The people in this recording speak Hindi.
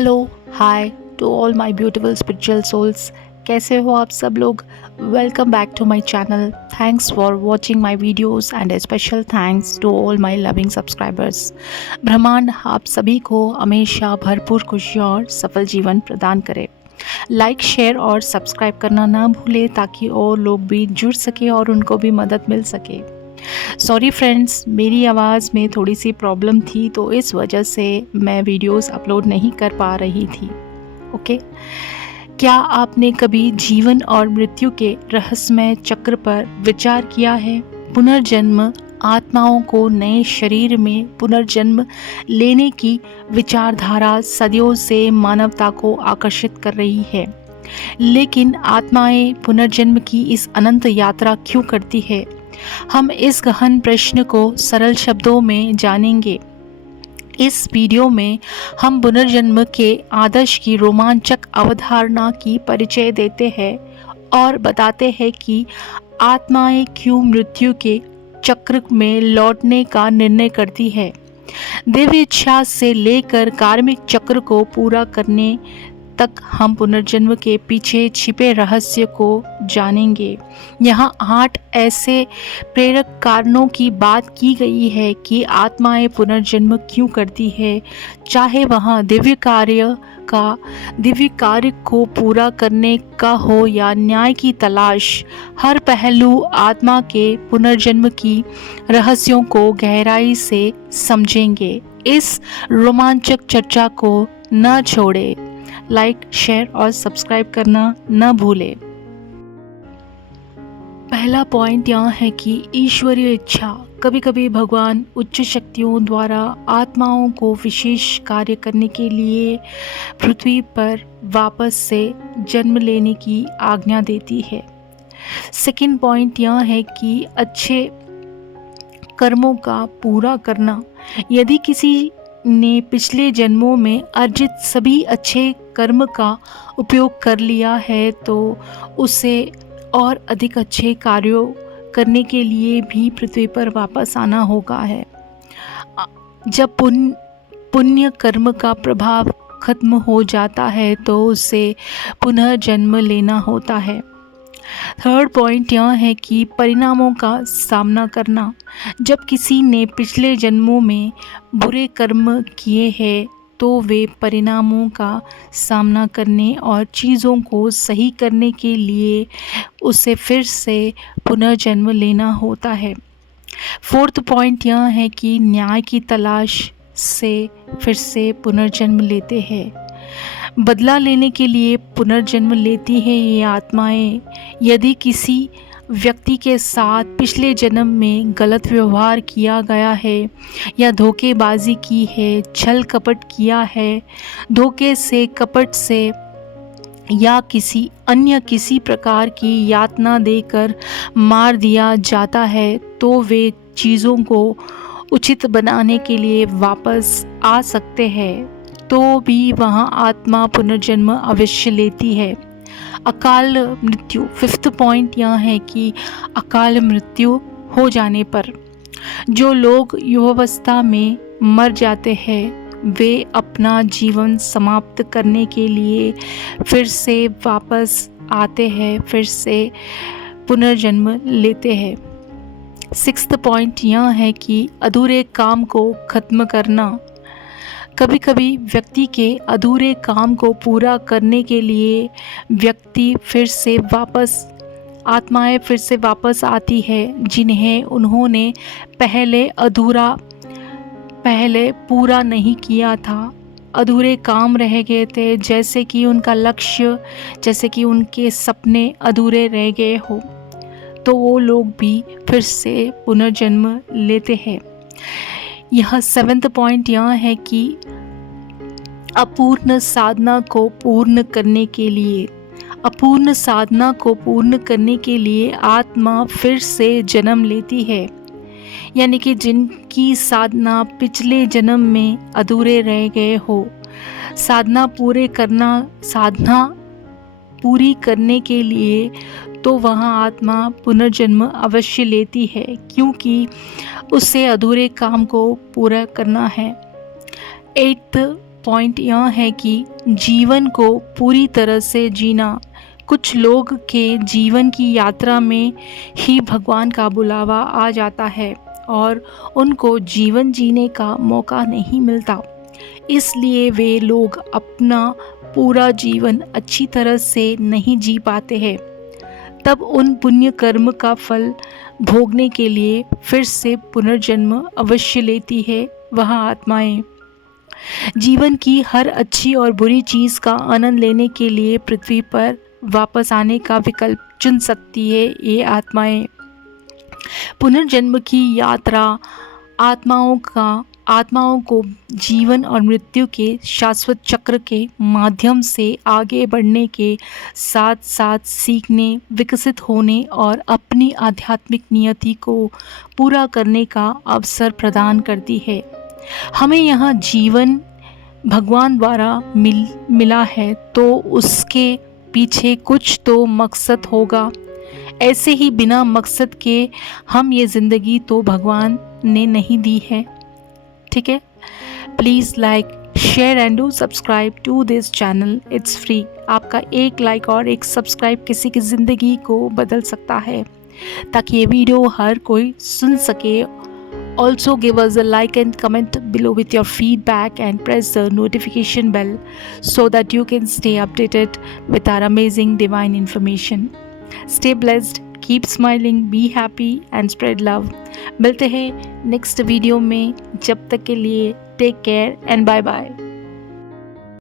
Hello hi to all my beautiful spiritual souls. कैसे हो आप सब लोग? Welcome back to my channel. Thanks for watching my videos and special thanks to all my loving subscribers. ब्रह्मांड आप सभी को हमेशा भरपूर खुशियाँ और सफल जीवन प्रदान करे। लाइक शेयर और सब्सक्राइब करना ना भूले ताकि और लोग भी जुड़ सके और उनको भी मदद मिल सके। सॉरी फ्रेंड्स, मेरी आवाज़ में थोड़ी सी प्रॉब्लम थी तो इस वजह से मैं वीडियोस अपलोड नहीं कर पा रही थी। ओके, क्या आपने कभी जीवन और मृत्यु के रहस्यमय चक्र पर विचार किया है? पुनर्जन्म आत्माओं को नए शरीर में पुनर्जन्म लेने की विचारधारा सदियों से मानवता को आकर्षित कर रही है। लेकिन आत्माएं पुनर्जन्म की इस अनंत यात्रा क्यों करती है? हम इस गहन प्रश्न को सरल शब्दों में जानेंगे। इस वीडियो में हम पुनर्जन्म के आदर्श की रोमांचक अवधारणा की परिचय देते हैं और बताते हैं कि आत्माएं क्यों मृत्यु के चक्र में लौटने का निर्णय करती है। दिव्य इच्छा से लेकर कार्मिक चक्र को पूरा करने तक हम पुनर्जन्म के पीछे छिपे रहस्य को जानेंगे। यहाँ 8 ऐसे प्रेरक कारणों की बात की गई है कि आत्माएं पुनर्जन्म क्यों करती है, चाहे वहाँ दिव्य कार्य को पूरा करने का हो या न्याय की तलाश। हर पहलू आत्मा के पुनर्जन्म की रहस्यों को गहराई से समझेंगे। इस रोमांचक चर्चा को न छोड़े। लाइक शेयर और सब्सक्राइब करना न भूले। पहला पॉइंट यहाँ है कि ईश्वरीय इच्छा। कभी कभी भगवान उच्च शक्तियों द्वारा आत्माओं को विशेष कार्य करने के लिए पृथ्वी पर वापस से जन्म लेने की आज्ञा देती है। सेकंड पॉइंट यह है कि अच्छे कर्मों का पूरा करना। यदि किसी ने पिछले जन्मों में अर्जित सभी अच्छे कर्म का उपयोग कर लिया है तो उसे और अधिक अच्छे कार्यों करने के लिए भी पृथ्वी पर वापस आना होगा है। जब पुण्य कर्म का प्रभाव खत्म हो जाता है तो उसे पुनः जन्म लेना होता है। थर्ड पॉइंट यह है कि परिणामों का सामना करना। जब किसी ने पिछले जन्मों में बुरे कर्म किए हैं तो वे परिणामों का सामना करने और चीज़ों को सही करने के लिए उसे फिर से पुनर्जन्म लेना होता है। फोर्थ पॉइंट यह है कि न्याय की तलाश से फिर से पुनर्जन्म लेते हैं। बदला लेने के लिए पुनर्जन्म लेती है ये आत्माएं। यदि किसी व्यक्ति के साथ पिछले जन्म में गलत व्यवहार किया गया है या धोखेबाजी की है, छल कपट किया है, धोखे से, कपट से या किसी प्रकार की यातना देकर मार दिया जाता है तो वे चीज़ों को उचित बनाने के लिए वापस आ सकते हैं, तो भी वहाँ आत्मा पुनर्जन्म अवश्य लेती है। अकाल मृत्यु। फिफ्थ पॉइंट यह है कि अकाल मृत्यु हो जाने पर जो लोग युवावस्था में मर जाते हैं वे अपना जीवन समाप्त करने के लिए फिर से वापस आते हैं, फिर से पुनर्जन्म लेते हैं। सिक्स्थ पॉइंट यह है कि अधूरे काम को खत्म करना। कभी कभी व्यक्ति के अधूरे काम को पूरा करने के लिए आत्माएं फिर से वापस आती है जिन्हें उन्होंने पहले पूरा नहीं किया था। अधूरे काम रह गए थे, जैसे कि उनका लक्ष्य, जैसे कि उनके सपने अधूरे रह गए हो, तो वो लोग भी फिर से पुनर्जन्म लेते हैं। यह सेवेंथ पॉइंट यह है कि अपूर्ण साधना को पूर्ण करने के लिए आत्मा फिर से जन्म लेती है। यानी कि जिनकी साधना पिछले जन्म में अधूरे रह गए हो, साधना पूरी करने के लिए तो वहाँ आत्मा पुनर्जन्म अवश्य लेती है, क्योंकि उससे अधूरे काम को पूरा करना है। 8th पॉइंट यह है कि जीवन को पूरी तरह से जीना। कुछ लोग के जीवन की यात्रा में ही भगवान का बुलावा आ जाता है और उनको जीवन जीने का मौका नहीं मिलता, इसलिए वे लोग अपना पूरा जीवन अच्छी तरह से नहीं जी पाते हैं। तब उन पुण्य कर्म का फल भोगने के लिए फिर से पुनर्जन्म अवश्य लेती है वह आत्माएं। जीवन की हर अच्छी और बुरी चीज़ का आनंद लेने के लिए पृथ्वी पर वापस आने का विकल्प चुन सकती है ये आत्माएं। पुनर्जन्म की यात्रा आत्माओं को जीवन और मृत्यु के शाश्वत चक्र के माध्यम से आगे बढ़ने के साथ साथ सीखने, विकसित होने और अपनी आध्यात्मिक नियति को पूरा करने का अवसर प्रदान करती है। हमें यहाँ जीवन भगवान द्वारा मिला है तो उसके पीछे कुछ तो मकसद होगा। ऐसे ही बिना मकसद के हम ये ज़िंदगी तो भगवान ने नहीं दी है। ठीक है, please like, share and do subscribe to this channel, it's free. आपका एक लाइक और एक सब्सक्राइब किसी की ज़िंदगी को बदल सकता है, ताकि ये वीडियो हर कोई सुन सके। Also give us a like and comment below with your feedback and press the notification bell so that you can stay updated with our amazing divine information. Stay blessed, keep smiling, be happy and spread love. मिलते हैं नेक्स्ट वीडियो में, जब तक के लिए take care and bye bye.